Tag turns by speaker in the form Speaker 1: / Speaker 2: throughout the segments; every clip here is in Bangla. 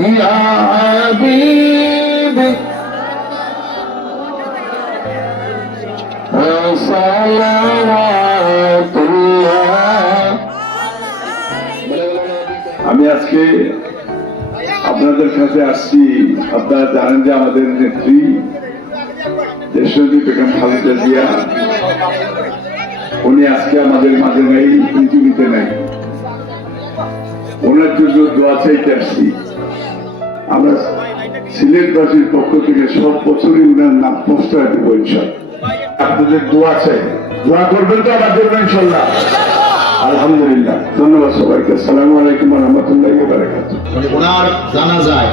Speaker 1: يا حبيبي صلوات الله
Speaker 2: আমি আজকে আপনাদের কাছে আসছি আপনারা জানেন যে আমাদের নেত্রী দেশনী বেগম খালেদা জিয়া উনি আজকে আমাদের মাঝে নেই পৃথিবীতে নেই ওনার জন্য দোয়া চাইতে আসছি আমরা সিলেটবাসীর পক্ষ থেকে সব বছরই উনার নাম আপনাদের দোয়া চাই। দোয়া করবেন তো আমার জন্য ইনশাল্লাহ। আলহামদুলিল্লাহ। ধন্যবাদ সবাইকে। আলাইকুম রহমতুল্লাহ
Speaker 3: ওনার জানা যায়,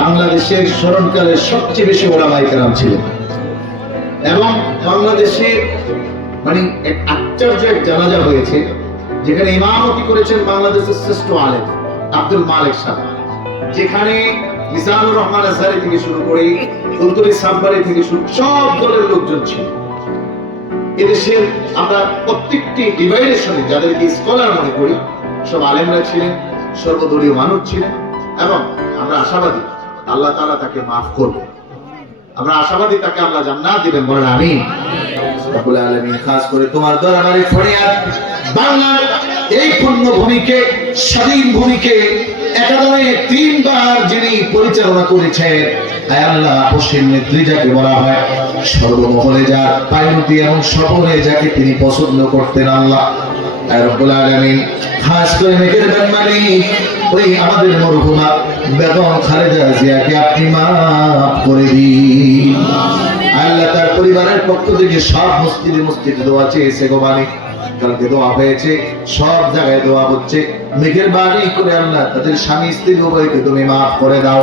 Speaker 3: বাংলাদেশের স্মরণকালে সবচেয়ে বেশি ওলামাই কেরাম ছিলেন। এবং বাংলাদেশের মানে এক আশ্চর্য এক জানাজা হয়েছে, যেখানে ইমামতি করেছেন বাংলাদেশের শ্রেষ্ঠ আলেম। আব্দুল মালিক সাহেব। যেখানে মিজানুর রহমান আজহারি থেকে শুরু করে ফুলতলি সাব্বারি থেকে শুরু সব দলের লোকজন ছিল। এদেশের আমরা প্রত্যেকটি ডিভাইডেশনে যাদেরকে স্কলার মনে করি সব আলেমরা ছিলেন সর্বদলীয় মানুষ ছিলেন এবং আমরা আশাবাদী আল্লাহ তাআলা তাকে মাফ করবে। আমরা আশাবাদী তাকে আল্লাহ জান্নাত দিবেন বলেন আমি আলামিন খাস করে তোমার দরবারে ফরিয়াদ বাংলার এই পূর্ণ ভূমিকে স্বাধীন ভূমিকে একাধারে তিনবার যিনি পরিচালনা করেছেন আল্লাহ হোসেন নেত্রী যাকে বলা হয় সর্বমহলে যার পাইনতি এবং সকলে যাকে তিনি পছন্দ করতেন আল্লাহ। রব্বুল জানি খাস করে মেঘের ওই আমাদের মরহুমা বেগম খালেদা জিয়াকে আপনি মাফ করে আল্লাহ তার পরিবারের পক্ষ থেকে সব মসজিদে মসজিদে দোয়া চেয়েছে গো মালিক। কালকে দোয়া হয়েছে, সব জায়গায় দোয়া হচ্ছে। মেঘের বাড়ি করে আল্লাহ তাদের স্বামী, স্ত্রী উভয়কে তুমি মাফ করে দাও।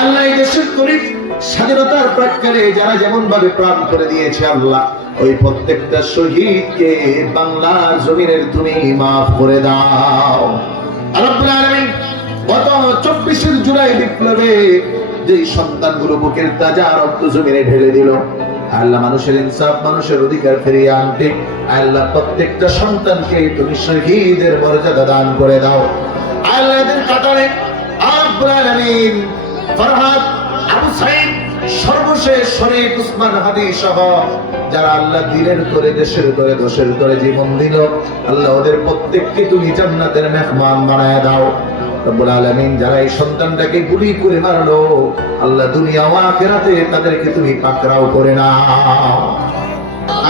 Speaker 3: আল্লাহ দেশের গরিব, স্বাধীনতার প্রাক্কালে যারা যেমন ভাবে প্রাণ করে দিয়েছে আল্লাহ, ওই প্রত্যেকটা শহীদকে বাংলার জমিনের তুমি মাফ করে দাও। গত চব্বিশের জুলাই বিপ্লবে যে সন্তানগুলো বুকের তাজা রক্ত জমিনে ঢেলে দিল, আল্লাহ মানুষের ইনসাফ, মানুষের অধিকার ফিরিয়ে আনতে আল্লাহ প্রত্যেকটা সন্তানকে তুমি শহীদের মর্যাদা দান করে দাও। আল্লাহদের কাতারে আলামিন ফরহাদ আবু সাইদ, সর্বশেষ শরীফ উসমান হাদি সহ যারা আল্লাহ দিলের করে, দেশের করে, দোষের করে জীবন দিল, আল্লাহ ওদের প্রত্যেককে তুমি জান্নাতের মেহমান বানায় দাও। রব্বুল আলামিন যারা এই সন্তানটাকে গুলি করে মারলো, আল্লাহ দুনিয়া ও আখেরাতে তাদেরকে তুমি পাকড়াও করে না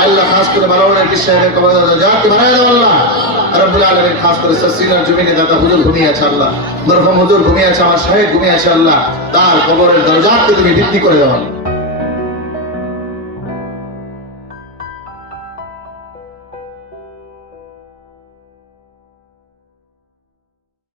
Speaker 3: আল্লাহ খাস করে মালাউনা কি সাহেবের কবর জাতি বানায় দাও আল্লাহ। রব্বুল আলামিন খাস করে সসিনার জমিনে দাদা হুজুর ঘুমিয়ে আছে আল্লাহ। মরহুম হুজুর ঘুমিয়ে আছে, আমার সাহেব ঘুমিয়ে আছে আল্লাহ। তার কবরের দরজাকে তুমি বৃদ্ধি করে দাও।